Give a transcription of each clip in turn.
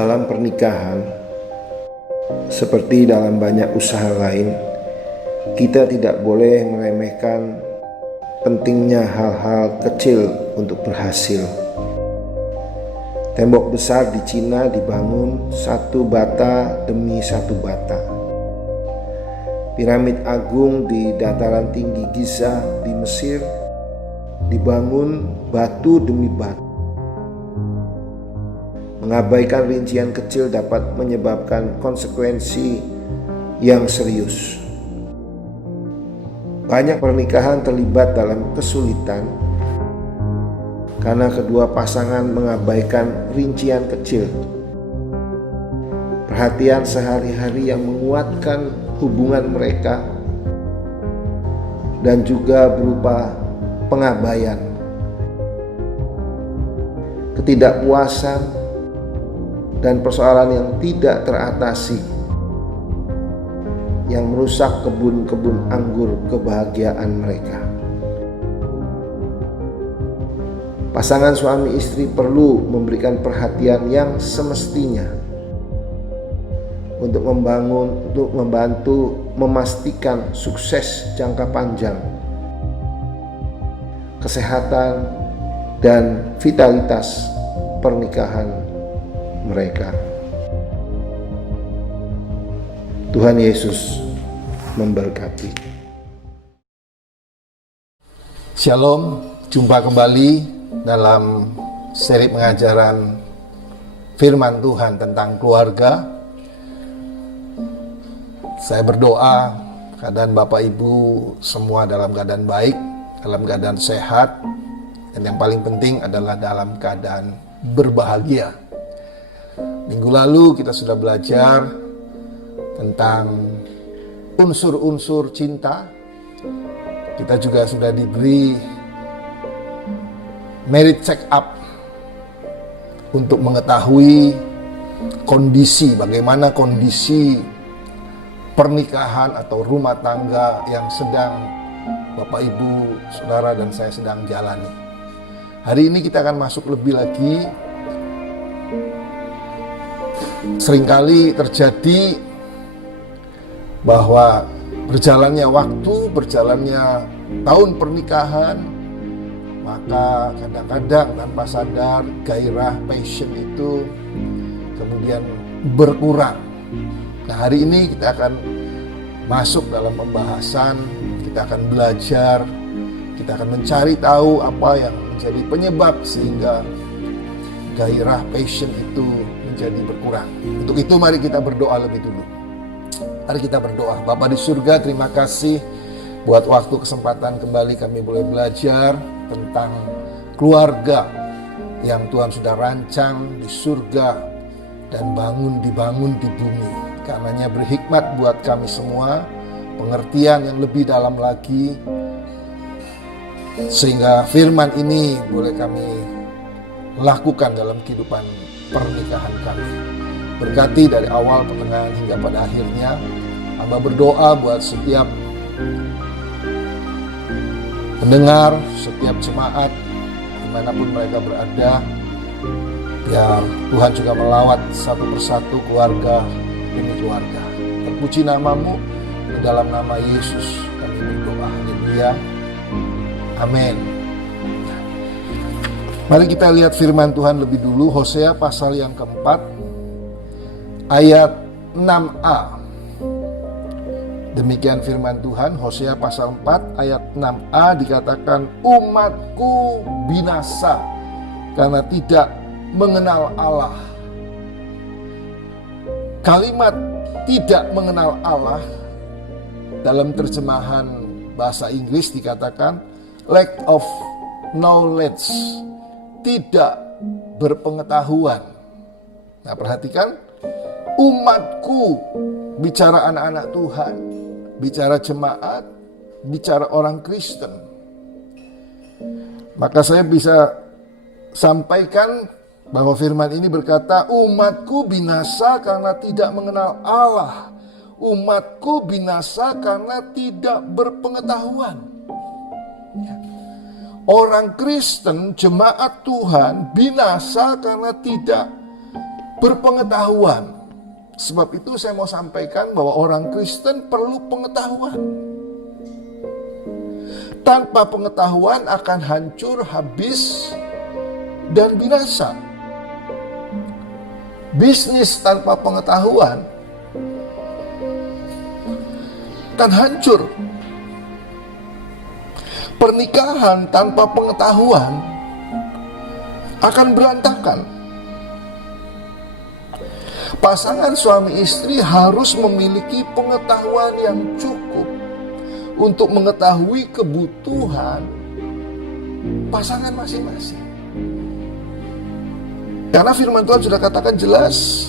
Dalam pernikahan, seperti dalam banyak usaha lain, kita tidak boleh meremehkan pentingnya hal-hal kecil untuk berhasil. Tembok besar di Cina dibangun satu bata demi satu bata. Piramid agung di dataran tinggi Giza di Mesir dibangun batu demi batu. Mengabaikan rincian kecil dapat menyebabkan konsekuensi yang serius. Banyak pernikahan terlibat dalam kesulitan karena kedua pasangan mengabaikan rincian kecil. Perhatian sehari-hari yang menguatkan hubungan mereka dan juga berupa pengabaian, ketidakpuasan, dan persoalan yang tidak teratasi yang merusak kebun-kebun anggur kebahagiaan mereka. Pasangan suami istri perlu memberikan perhatian yang semestinya untuk membantu memastikan sukses jangka panjang, kesehatan, dan vitalitas pernikahan mereka. Tuhan Yesus memberkati. Shalom, jumpa kembali dalam seri pengajaran firman Tuhan tentang keluarga. Saya berdoa keadaan Bapak Ibu semua dalam keadaan baik, dalam keadaan sehat, dan yang paling penting adalah dalam keadaan berbahagia. Minggu lalu kita sudah belajar tentang unsur-unsur cinta. Kita juga sudah diberi merit check up untuk mengetahui bagaimana kondisi pernikahan atau rumah tangga yang sedang Bapak Ibu, Saudara, dan saya sedang jalani. Hari ini kita akan masuk lebih lagi. Seringkali terjadi bahwa berjalannya waktu, berjalannya tahun pernikahan, maka kadang-kadang tanpa sadar gairah, passion itu kemudian berkurang. Nah, hari ini kita akan masuk dalam pembahasan, kita akan belajar, kita akan mencari tahu apa yang menjadi penyebab sehingga gairah, passion itu menjadi berkurang. Untuk itu mari kita berdoa lebih dulu. Mari kita berdoa. Bapa di surga, terima kasih buat waktu kesempatan kembali kami boleh belajar tentang keluarga yang Tuhan sudah rancang di surga dan dibangun di bumi. Karenanya berhikmat buat kami semua, pengertian yang lebih dalam lagi, sehingga firman ini boleh kami lakukan dalam kehidupan pernikahan kami. Berkati dari awal, pertengahan, hingga pada akhirnya. Hamba berdoa buat setiap pendengar, setiap jemaat, dimanapun mereka berada, biar Tuhan juga melawat satu persatu keluarga demi keluarga. Terpuji namamu, di dalam nama Yesus kami berdoa. Haleluya. Amin. Mari kita lihat firman Tuhan lebih dulu, Hosea pasal yang keempat, ayat 6a. Demikian firman Tuhan, Hosea pasal 4 ayat 6a dikatakan, umatku binasa karena tidak mengenal Allah. Kalimat tidak mengenal Allah dalam terjemahan bahasa Inggris dikatakan lack of knowledge, tidak berpengetahuan. Nah, perhatikan, umatku, bicara anak-anak Tuhan, bicara jemaat, bicara orang Kristen. Maka saya bisa sampaikan bahwa firman ini berkata, umatku binasa karena tidak mengenal Allah. Umatku binasa karena tidak berpengetahuan. Orang Kristen, jemaat Tuhan binasa karena tidak berpengetahuan. Sebab itu saya mau sampaikan bahwa orang Kristen perlu pengetahuan. Tanpa pengetahuan akan hancur, habis, dan binasa. Bisnis tanpa pengetahuan akan hancur. Pernikahan tanpa pengetahuan akan berantakan. Pasangan suami istri harus memiliki pengetahuan yang cukup untuk mengetahui kebutuhan pasangan masing-masing. Karena firman Tuhan sudah katakan jelas,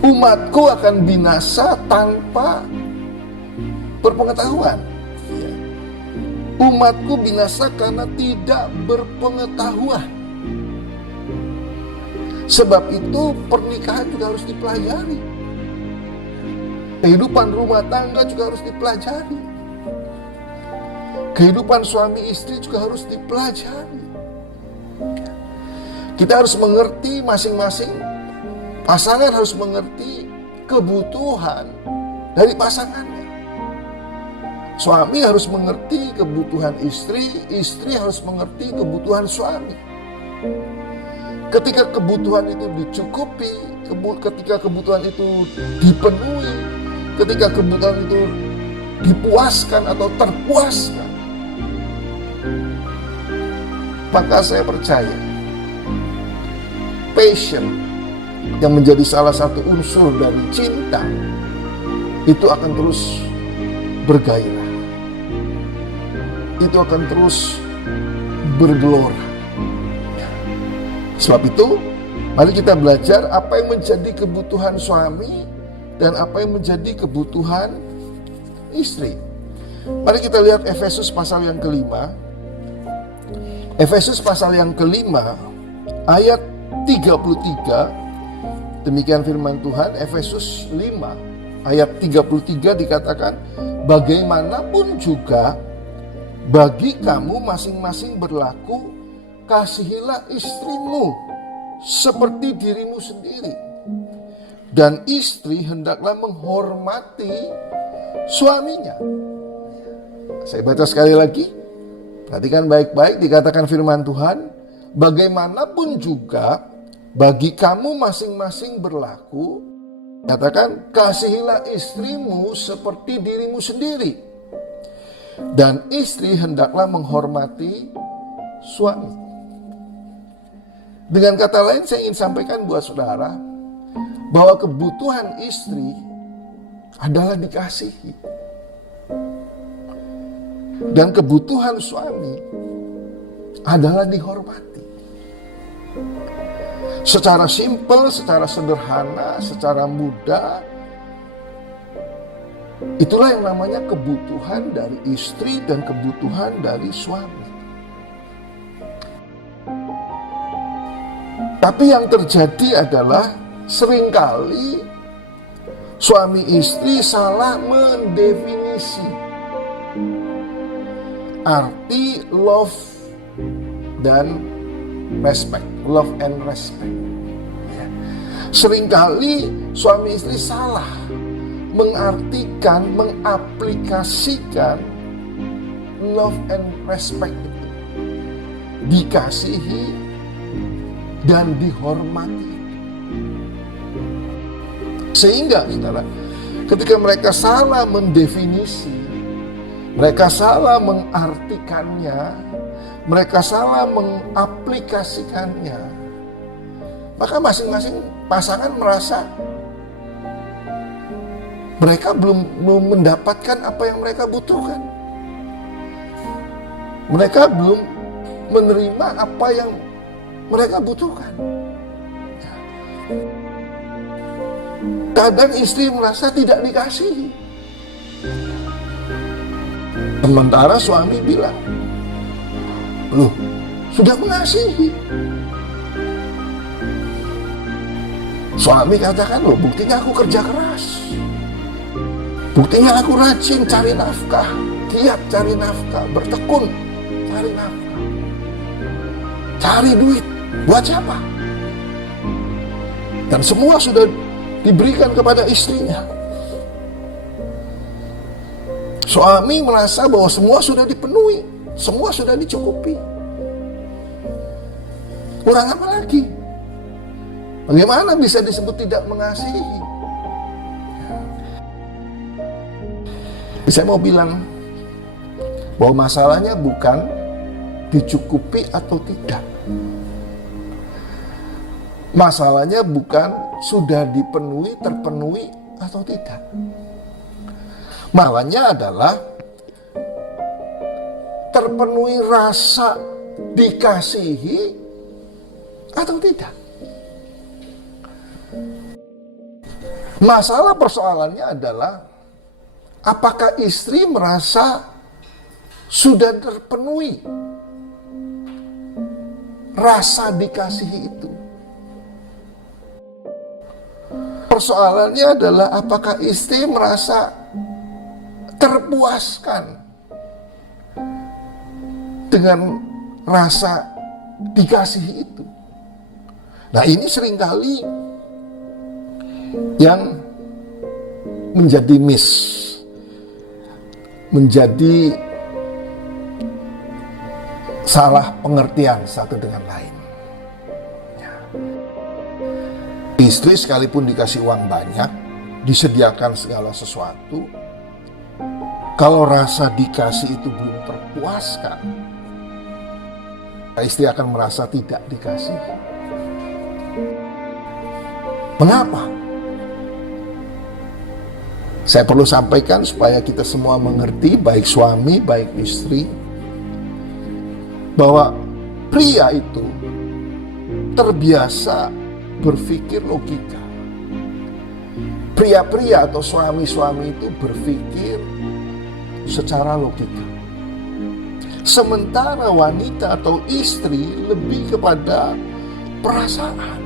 umatku akan binasa tanpa berpengetahuan. Umatku binasa karena tidak berpengetahuan. Sebab itu pernikahan juga harus dipelajari. Kehidupan rumah tangga juga harus dipelajari. Kehidupan suami istri juga harus dipelajari. Kita harus mengerti masing-masing, pasangan harus mengerti kebutuhan dari pasangannya. Suami harus mengerti kebutuhan istri, istri harus mengerti kebutuhan suami. Ketika kebutuhan itu dicukupi, ketika kebutuhan itu dipenuhi, ketika kebutuhan itu dipuaskan atau terpuaskan, maka saya percaya passion yang menjadi salah satu unsur dari cinta itu akan terus bergairah, itu akan terus bergelora. Sebab itu, mari kita belajar apa yang menjadi kebutuhan suami dan apa yang menjadi kebutuhan istri. Mari kita lihat Efesus pasal yang kelima. Efesus pasal yang kelima, ayat 33. Demikian firman Tuhan, Efesus 5, ayat 33 dikatakan, bagaimanapun juga, bagi kamu masing-masing berlaku, kasihilah istrimu seperti dirimu sendiri. Dan istri hendaklah menghormati suaminya. Saya baca sekali lagi. Perhatikan baik-baik, dikatakan firman Tuhan, bagaimanapun juga bagi kamu masing-masing berlaku, katakan kasihilah istrimu seperti dirimu sendiri. Dan istri hendaklah menghormati suami. Dengan kata lain, saya ingin sampaikan buat saudara bahwa kebutuhan istri adalah dikasihi. Dan kebutuhan suami adalah dihormati. Secara simpel, secara sederhana, secara mudah, itulah yang namanya kebutuhan dari istri dan kebutuhan dari suami. Tapi yang terjadi adalah seringkali suami istri salah mendefinisi arti love dan respect, love and respect. Seringkali suami istri salah mengartikan, mengaplikasikan love and respect itu. Dikasihi dan dihormati. Sehingga saudara, ketika mereka salah mendefinisi, mereka salah mengartikannya, mereka salah mengaplikasikannya, maka masing-masing pasangan merasa mereka belum mendapatkan apa yang mereka butuhkan. Mereka belum menerima apa yang mereka butuhkan. Kadang istri merasa tidak dikasihi, sementara suami bilang, loh, sudah mengasihi. Suami katakan, loh, buktinya aku kerja keras, buktinya aku rajin cari nafkah, giat cari nafkah, bertekun cari nafkah, cari duit. Buat siapa? Dan semua sudah diberikan kepada istrinya. Suami merasa bahwa semua sudah dipenuhi, semua sudah dicukupi. Kurang apa lagi? Bagaimana bisa disebut tidak mengasihi? Saya mau bilang bahwa masalahnya bukan dicukupi atau tidak. Masalahnya bukan sudah dipenuhi, terpenuhi atau tidak. Masalahnya adalah terpenuhi rasa dikasihi atau tidak. Masalah persoalannya adalah apakah istri merasa sudah terpenuhi rasa dikasihi itu. Persoalannya adalah apakah istri merasa terpuaskan dengan rasa dikasihi itu. Nah, ini seringkali yang menjadi menjadi salah pengertian satu dengan lain. Istri sekalipun dikasih uang banyak, disediakan segala sesuatu, kalau rasa dikasih itu belum terpuaskan, istri akan merasa tidak dikasih. Mengapa? Saya perlu sampaikan supaya kita semua mengerti, baik suami, baik istri, bahwa pria itu terbiasa berpikir logika. Pria-pria atau suami-suami itu berpikir secara logika. Sementara wanita atau istri lebih kepada perasaan.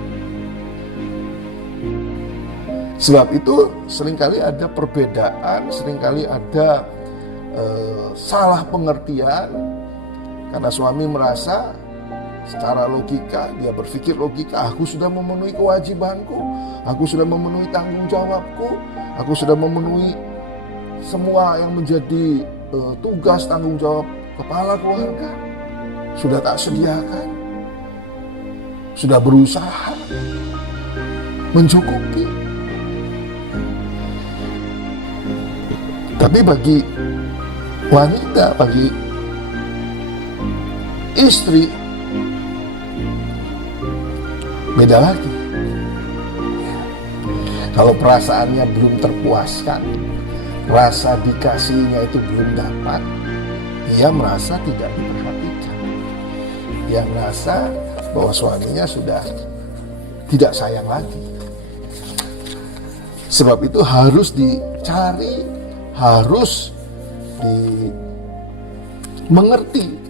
Sebab itu seringkali ada perbedaan, seringkali ada salah pengertian, karena suami merasa secara logika, dia berpikir logika, aku sudah memenuhi kewajibanku, aku sudah memenuhi tanggung jawabku, aku sudah memenuhi semua yang menjadi tugas tanggung jawab kepala keluarga, sudah tak sediakan, sudah berusaha mencukupi. Tapi bagi wanita, bagi istri, beda lagi. Kalau perasaannya belum terpuaskan, rasa dikasihnya itu belum dapat, dia merasa tidak diperhatikan. Dia merasa bahwa suaminya sudah tidak sayang lagi. Sebab itu harus dicari, harus dimengerti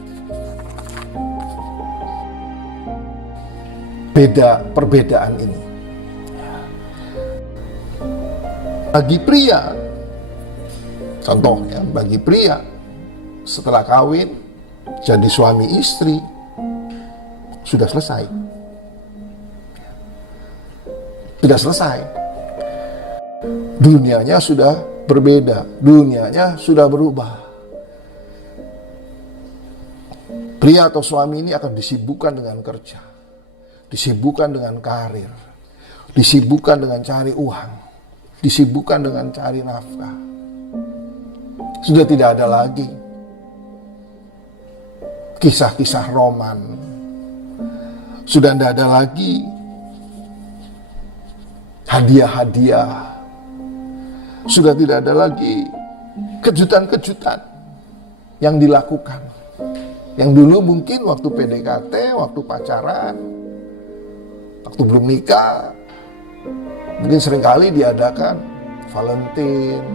perbedaan ini. Bagi pria, contohnya bagi pria setelah kawin jadi suami istri sudah selesai. Sudah selesai. Dunianya sudah berbeda, dunianya sudah berubah. Pria atau suami ini akan disibukkan dengan kerja, disibukkan dengan karir, disibukkan dengan cari uang, disibukkan dengan cari nafkah. Sudah tidak ada lagi kisah-kisah roman. Sudah tidak ada lagi hadiah-hadiah. Sudah tidak ada lagi kejutan-kejutan yang dilakukan. Yang dulu mungkin waktu PDKT, waktu pacaran, waktu belum nikah, mungkin seringkali diadakan Valentine,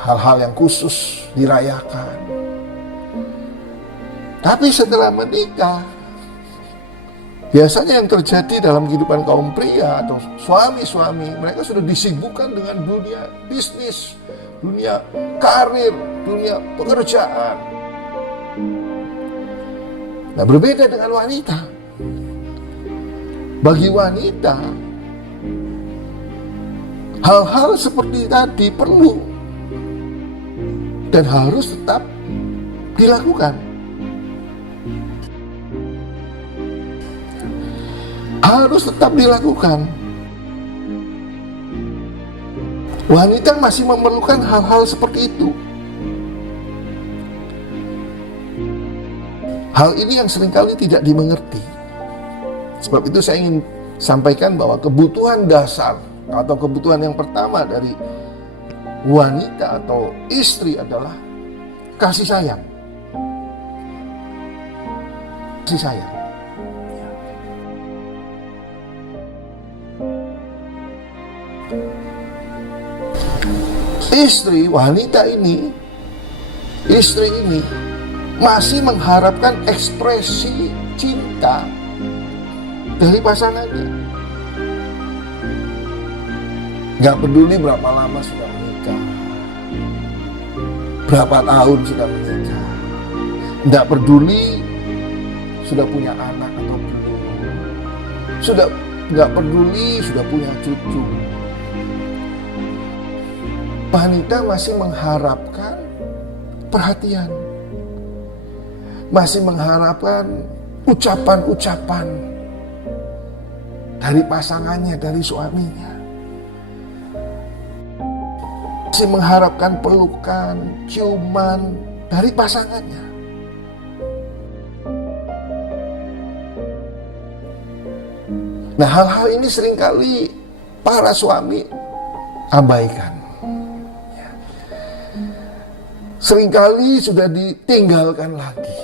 hal-hal yang khusus dirayakan. Tapi setelah menikah, biasanya yang terjadi dalam kehidupan kaum pria atau suami-suami, mereka sudah disibukkan dengan dunia bisnis, dunia karir, dunia pekerjaan. Nah, berbeda dengan wanita. Bagi wanita, hal-hal seperti tadi perlu dan harus tetap dilakukan. Harus tetap dilakukan. Wanita masih memerlukan hal-hal seperti itu. Hal ini yang seringkali tidak dimengerti. Sebab itu saya ingin sampaikan bahwa kebutuhan dasar atau kebutuhan yang pertama dari wanita atau istri adalah kasih sayang. Kasih sayang. Istri ini masih mengharapkan ekspresi cinta dari pasangannya. Gak peduli berapa lama sudah menikah, berapa tahun sudah menikah, gak peduli sudah punya anak atau belum, gak peduli sudah punya cucu. Wanita masih mengharapkan perhatian, masih mengharapkan ucapan-ucapan dari pasangannya, dari suaminya. Masih mengharapkan pelukan, ciuman dari pasangannya. Nah, hal-hal ini seringkali para suami abaikan. Seringkali sudah ditinggalkan lagi.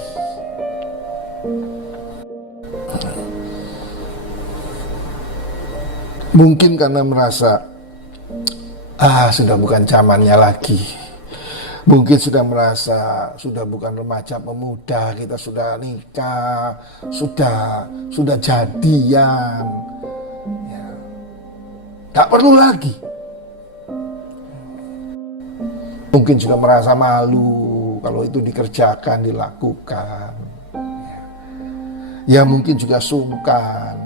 Mungkin karena merasa sudah bukan zamannya lagi. Mungkin sudah merasa sudah bukan remaja pemuda, kita sudah nikah, sudah jadian. Ya. Tak perlu lagi. Mungkin juga merasa malu kalau itu dikerjakan, dilakukan. Ya mungkin juga sungkan.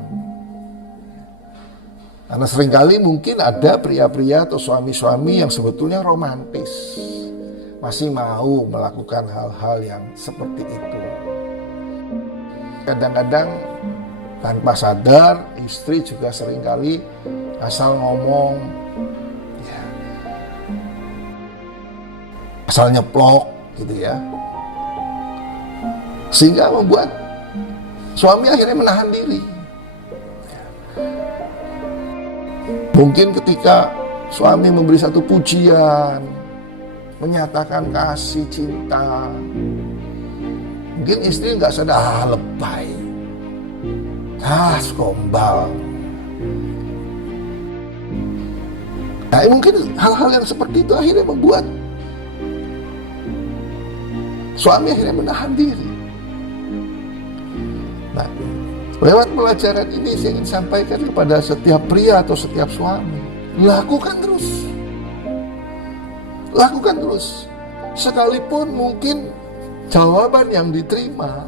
Karena seringkali mungkin ada pria-pria atau suami-suami yang sebetulnya romantis, masih mau melakukan hal-hal yang seperti itu. Kadang-kadang tanpa sadar istri juga seringkali asal ngomong, asal nyeplok gitu ya, sehingga membuat suami akhirnya menahan diri. Mungkin ketika suami memberi satu pujian, menyatakan kasih cinta, mungkin istri nggak sadar, lebay, skombal. Nah, mungkin hal-hal yang seperti itu akhirnya membuat suami akhirnya menahan diri. Nah, lewat pelajaran ini saya ingin sampaikan kepada setiap pria atau setiap suami, lakukan terus. Lakukan terus. Sekalipun mungkin jawaban yang diterima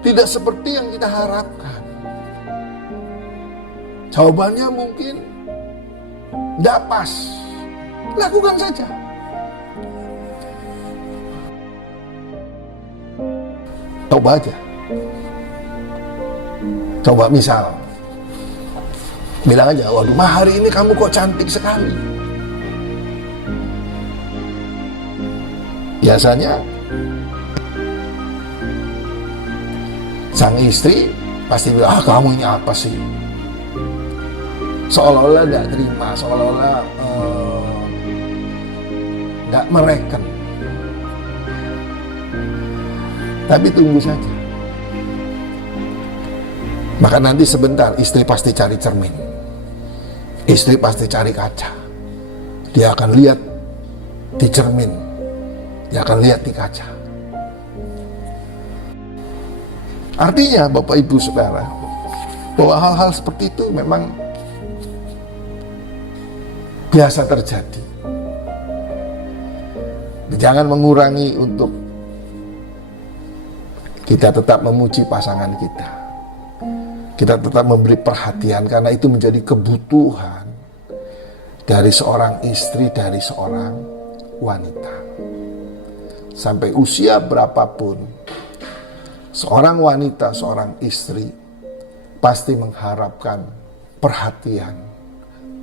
tidak seperti yang kita harapkan. Jawabannya mungkin tidak pas. Lakukan saja. Coba aja. Coba misal, bilang aja, waduh, hari ini kamu kok cantik sekali. Biasanya sang istri pasti bilang, kamu ini apa sih? Seolah-olah tidak terima, seolah-olah tidak mereken. Tapi tunggu saja. Maka nanti sebentar istri pasti cari cermin. Istri pasti cari kaca. Dia akan lihat di cermin. Dia akan lihat di kaca. Artinya Bapak Ibu Saudara, bahwa hal-hal seperti itu memang biasa terjadi. Jangan mengurangi untuk kita tetap memuji pasangan kita. Kita tetap memberi perhatian karena itu menjadi kebutuhan dari seorang istri, dari seorang wanita. Sampai usia berapapun, seorang wanita, seorang istri pasti mengharapkan perhatian,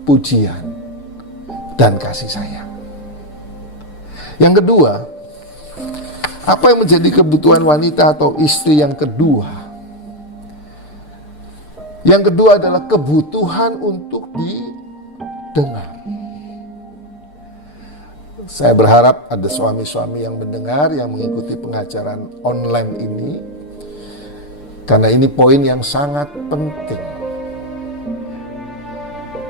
pujian, dan kasih sayang. Yang kedua, apa yang menjadi kebutuhan wanita atau istri yang kedua? Yang kedua adalah kebutuhan untuk didengar. Saya berharap ada suami-suami yang mendengar, yang mengikuti pengajaran online ini, karena ini poin yang sangat penting.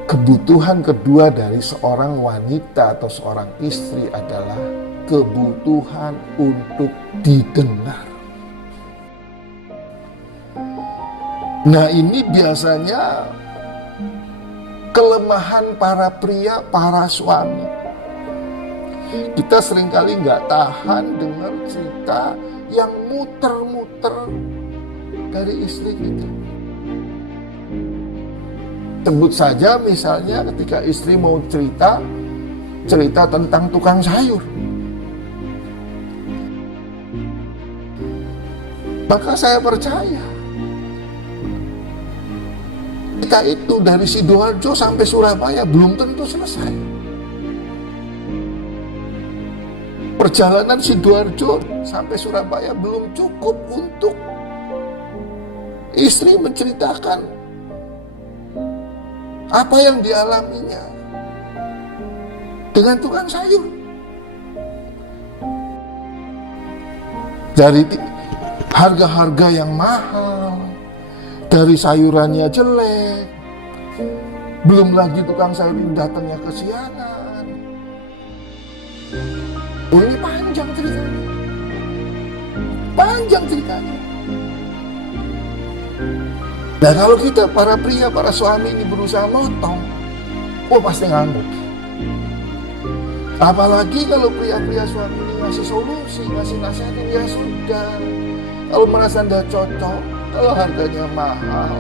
Kebutuhan kedua dari seorang wanita atau seorang istri adalah kebutuhan untuk didengar. Nah, ini biasanya kelemahan para pria, para suami. Kita seringkali nggak tahan dengar cerita yang muter-muter dari istri kita. Sebut saja misalnya ketika istri mau cerita tentang tukang sayur. Maka saya percaya cerita itu dari Sidoarjo sampai Surabaya belum tentu selesai. Perjalanan Sidoarjo sampai Surabaya belum cukup untuk istri menceritakan apa yang dialaminya dengan tukang sayur. Dari harga-harga yang mahal, dari sayurannya jelek, belum lagi tukang sayur ini datangnya kesiangan. Oh, ini panjang ceritanya. Panjang ceritanya. Nah, kalau kita para pria, para suami ini berusaha motong, pasti ngangguk. Apalagi kalau pria-pria suami ini ngasih solusi, ngasih nasihatin, ya sudah. Kalau merasa tidak cocok, kalau harganya mahal,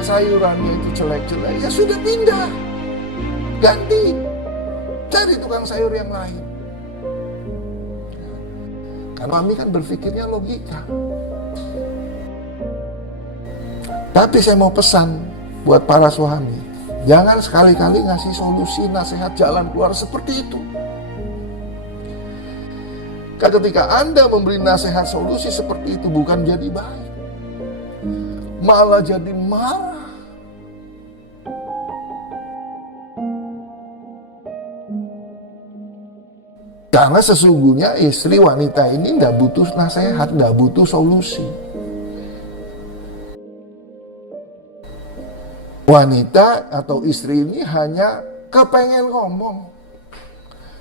sayurannya itu jelek-jelek, ya sudah pindah. Ganti. Cari tukang sayur yang lain. Karena kami kan berpikirnya logika. Tapi saya mau pesan buat para suami, jangan sekali-kali ngasih solusi, nasihat jalan keluar seperti itu. Karena ketika Anda memberi nasihat solusi seperti itu, bukan jadi baik, malah jadi marah. Karena sesungguhnya istri wanita ini tidak butuh nasihat, tidak butuh solusi. Wanita atau istri ini hanya kepengen ngomong,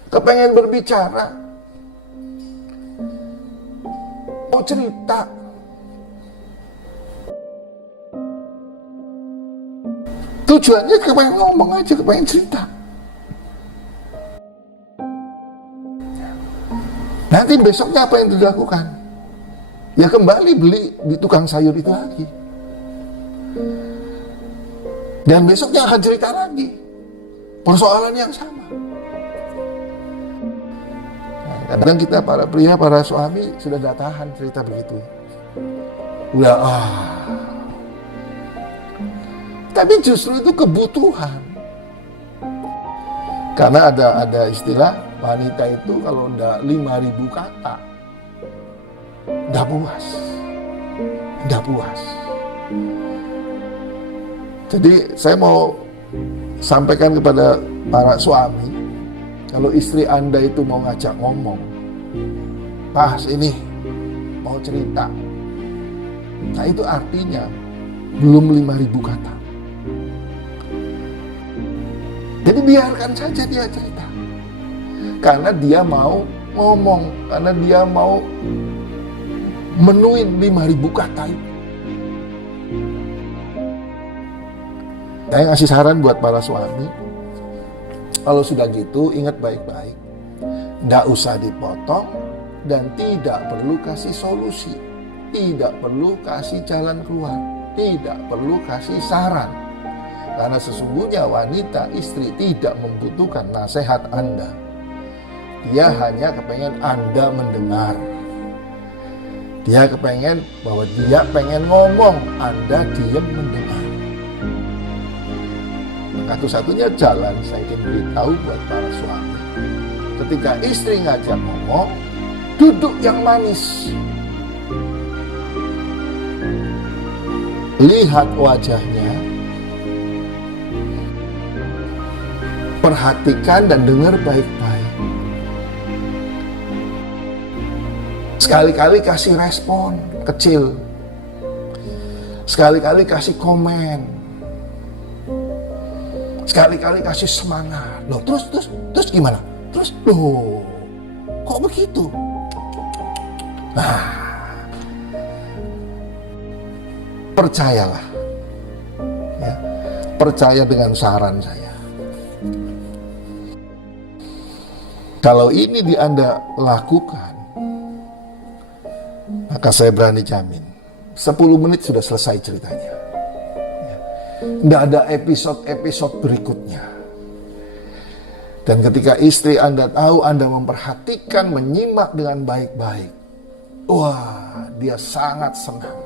kepengen berbicara, mau cerita. Tujuannya kepengen ngomong aja, kepengen cerita. Nanti besoknya apa yang dilakukan? Ya kembali beli di tukang sayur itu lagi. Dan besoknya akan cerita lagi. Persoalan yang sama. Nah, kadang kita para pria, para suami sudah tidak tahan cerita begitu. Udah Tapi justru itu kebutuhan. Karena ada istilah wanita itu kalau udah 5.000 kata udah puas. Udah puas. Jadi saya mau sampaikan kepada para suami, kalau istri Anda itu mau ngajak ngomong, pas ini mau cerita, nah itu artinya belum 5.000 kata. Jadi biarkan saja dia cerita. Karena dia mau ngomong, karena dia mau menuin 5.000 kata itu. Saya ngasih saran buat para suami, kalau sudah gitu ingat baik-baik, tidak usah dipotong dan tidak perlu kasih solusi, tidak perlu kasih jalan keluar. tidak perlu kasih saran. Karena sesungguhnya wanita, istri tidak membutuhkan nasihat Anda. Dia hanya kepengen Anda mendengar. Dia kepengen bahwa dia pengen ngomong, Anda diam mendengar. Satu-satunya jalan saya ingin beritahu buat para suami. Ketika istri ngajak ngomong, duduk yang manis. Lihat wajahnya. Perhatikan dan dengar baik-baik. Sekali-kali kasih respon kecil. Sekali-kali kasih komen. Sekali-kali kasih semangat. Loh, terus gimana? Terus, loh, kok begitu? Nah, percayalah. Ya, percaya dengan saran saya. Kalau ini Anda lakukan, maka saya berani jamin 10 menit sudah selesai ceritanya. Tidak ada episode-episode berikutnya. Dan ketika istri Anda tahu Anda memperhatikan, menyimak dengan baik-baik, wah, dia sangat senang.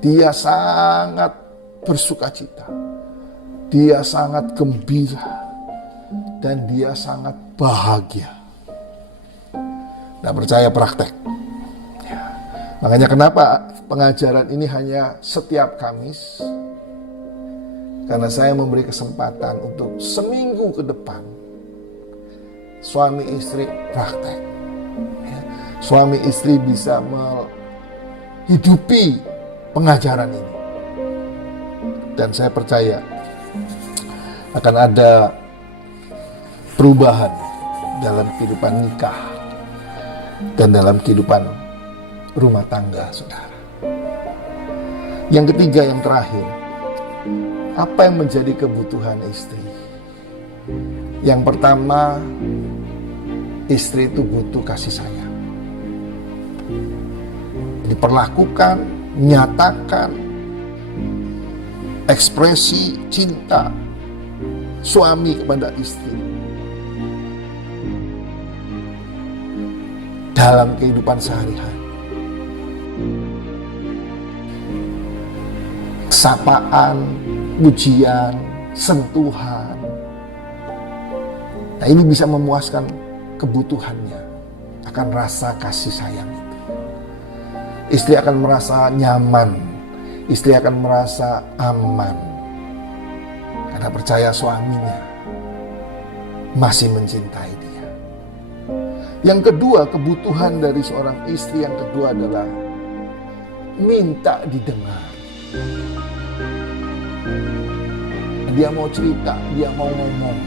Dia sangat bersukacita. Dia sangat gembira. Dan dia sangat bahagia. Nah, percaya praktek. Makanya kenapa pengajaran ini hanya setiap Kamis? Karena saya memberi kesempatan untuk seminggu ke depan suami istri praktek. Suami istri bisa menghidupi pengajaran ini. Dan saya percaya akan ada perubahan dalam kehidupan nikah dan dalam kehidupan rumah tangga, saudara. Yang ketiga, yang terakhir, apa yang menjadi kebutuhan istri? Yang pertama, istri itu butuh kasih sayang. Diperlakukan, nyatakan ekspresi cinta suami kepada istri dalam kehidupan sehari-hari. Sapaan, pujian, sentuhan. Nah, ini bisa memuaskan kebutuhannya akan rasa kasih sayang itu. Istri akan merasa nyaman, istri akan merasa aman karena percaya suaminya masih mencintai dia. Yang kedua, kebutuhan dari seorang istri yang kedua adalah minta didengar. Dia mau cerita, dia mau ngomong.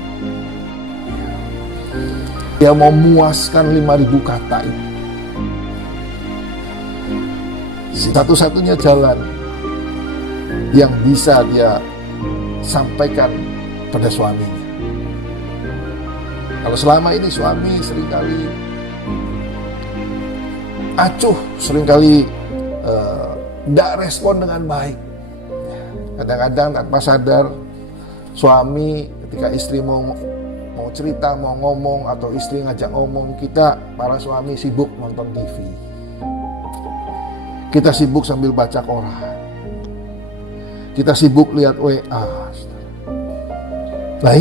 Dia mau memuaskan 5.000 kata itu. Satu-satunya jalan yang bisa dia sampaikan pada suaminya. Kalau selama ini suami seringkali acuh, seringkali tidak respon dengan baik. Kadang-kadang tanpa sadar, suami ketika istri mau cerita, mau ngomong, atau istri ngajak ngomong, kita para suami sibuk nonton TV. Kita sibuk sambil baca koran. Kita sibuk lihat WA. Nah,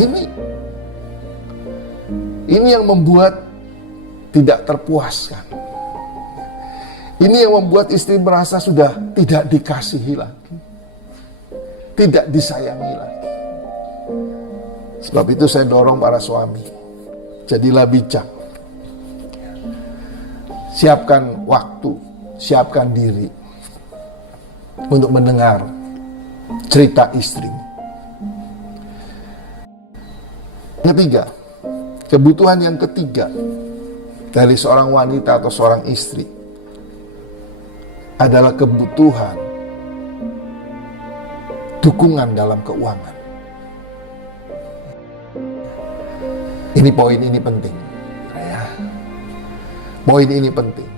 ini yang membuat tidak terpuaskan. Ini yang membuat istri merasa sudah tidak dikasihi lagi, tidak disayangi lagi. Sebab itu saya dorong para suami, jadilah bijak. Siapkan waktu, siapkan diri untuk mendengar cerita istrimu. Ketiga, kebutuhan yang ketiga dari seorang wanita atau seorang istri adalah kebutuhan dukungan dalam keuangan. Ini poin ini penting. Ya. Poin ini penting.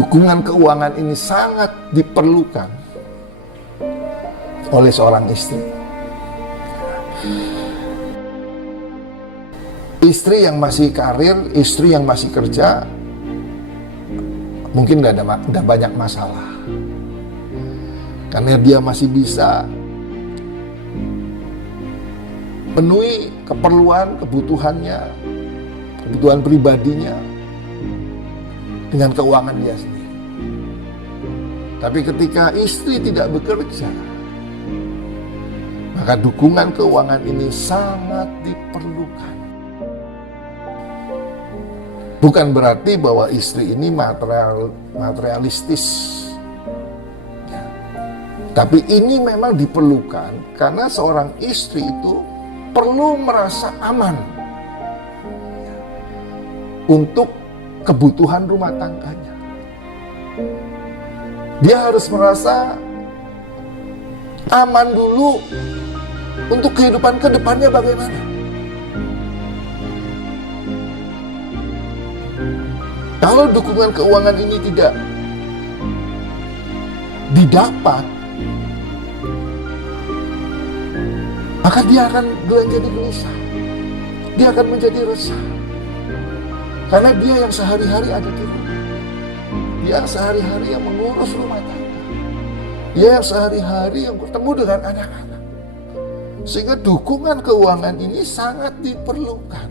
dukungan keuangan ini sangat diperlukan oleh seorang istri. Istri yang masih karir, istri yang masih kerja, mungkin gak ada banyak masalah. Karena dia masih bisa penuhi keperluan, kebutuhannya, kebutuhan pribadinya dengan keuangan dia sendiri. Tapi ketika istri tidak bekerja, maka dukungan keuangan ini sangat diperlukan. Bukan berarti bahwa istri ini materialistis. Ya. Tapi ini memang diperlukan karena seorang istri itu perlu merasa aman ya, untuk kebutuhan rumah tangganya. Dia harus merasa aman dulu untuk kehidupan ke depannya bagaimana. Kalau dukungan keuangan ini tidak didapat, maka dia akan menjadi gelisah. Dia akan menjadi resah. Karena dia yang sehari-hari ada di rumah. Dia yang sehari-hari yang mengurus rumah tangga. Dia yang sehari-hari yang bertemu dengan anak-anak. Sehingga dukungan keuangan ini sangat diperlukan.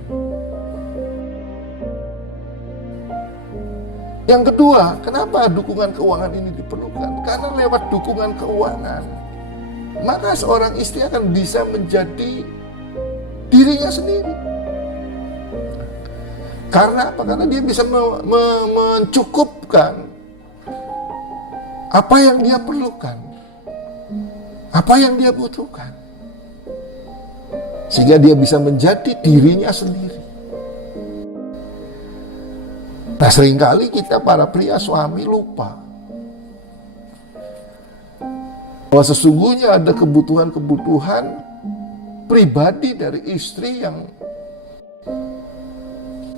Yang kedua, kenapa dukungan keuangan ini diperlukan? Karena lewat dukungan keuangan, maka seorang istri akan bisa menjadi dirinya sendiri. Karena apa? Karena dia bisa mencukupkan apa yang dia perlukan, apa yang dia butuhkan. Sehingga dia bisa menjadi dirinya sendiri. Nah, seringkali kita para pria suami lupa bahwa sesungguhnya ada kebutuhan-kebutuhan pribadi dari istri yang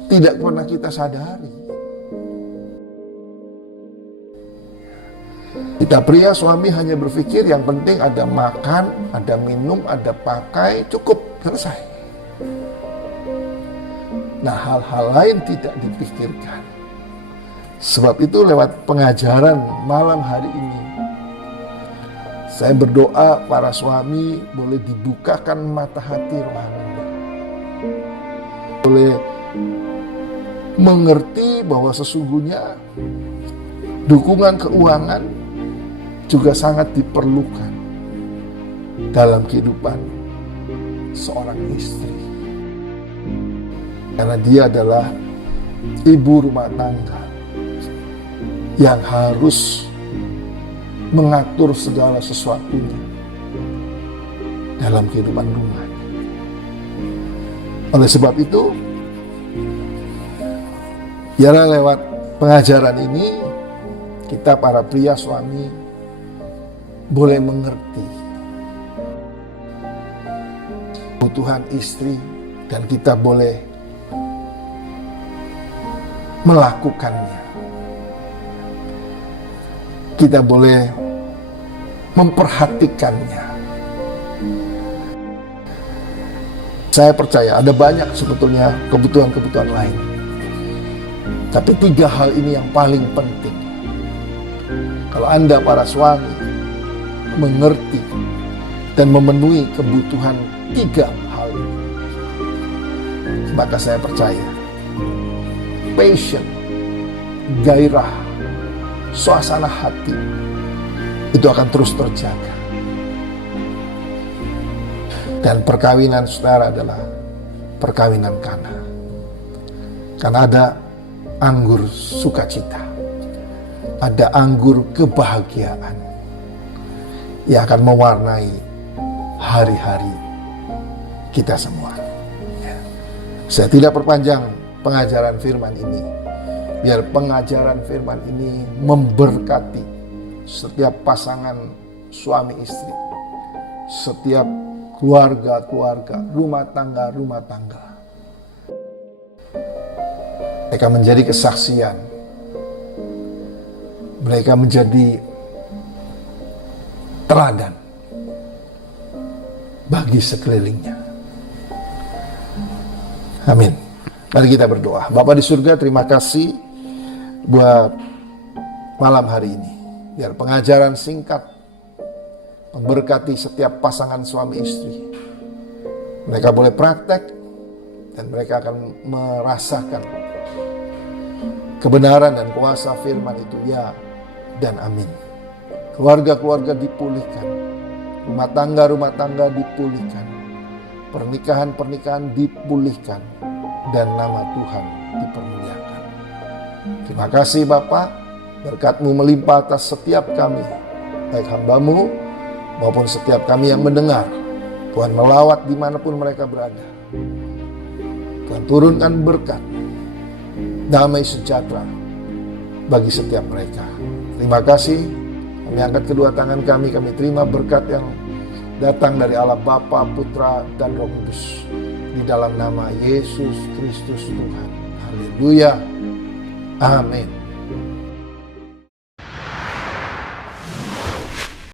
tidak pernah kita sadari. Kita pria suami hanya berpikir yang penting ada makan, ada minum, ada pakai, cukup, selesai. Nah, hal-hal lain tidak dipikirkan. Sebab itu lewat pengajaran malam hari ini, saya berdoa para suami boleh dibukakan mata hati rohaninya. Boleh mengerti bahwa sesungguhnya dukungan keuangan juga sangat diperlukan dalam kehidupan seorang istri. Karena dia adalah ibu rumah tangga yang harus mengatur segala sesuatunya dalam kehidupan rumah. Oleh sebab itu, biarlah lewat pengajaran ini, kita para pria suami boleh mengerti kebutuhan istri dan kita boleh melakukannya. Kita boleh memperhatikannya. Saya percaya ada banyak sebetulnya kebutuhan-kebutuhan lain. Tapi 3 hal ini yang paling penting. Kalau Anda para suami mengerti dan memenuhi kebutuhan 3 hal ini, maka saya percaya passion, gairah, suasana hati itu akan terus terjaga. Dan perkawinan saudara adalah perkawinan Kana. Karena ada anggur sukacita, ada anggur kebahagiaan yang akan mewarnai hari-hari kita semua. Saya tidak perpanjang pengajaran firman ini. Biar pengajaran firman ini memberkati setiap pasangan suami istri, setiap keluarga-keluarga, rumah tangga. Mereka menjadi kesaksian mereka menjadi teladan bagi sekelilingnya. Amin. Mari kita berdoa. Bapa di surga, terima kasih buat malam hari ini. Biar pengajaran singkat memberkati setiap pasangan suami istri. Mereka boleh praktek dan mereka akan merasakan kebenaran dan kuasa firman itu, ya dan amin. Keluarga-keluarga dipulihkan, rumah tangga dipulihkan, pernikahan-pernikahan dipulihkan, dan nama Tuhan dipermuliakan. Terima kasih Bapa, berkat-Mu melimpah atas setiap kami, baik hamba-Mu maupun setiap kami yang mendengar. Tuhan melawat dimanapun mereka berada. Tuhan turunkan berkat, damai sejahtera bagi setiap mereka. Terima kasih. Kami angkat kedua tangan kami terima berkat yang datang dari Allah Bapa, Putra, dan Roh Kudus. Di dalam nama Yesus Kristus Tuhan. Haleluya. Amin.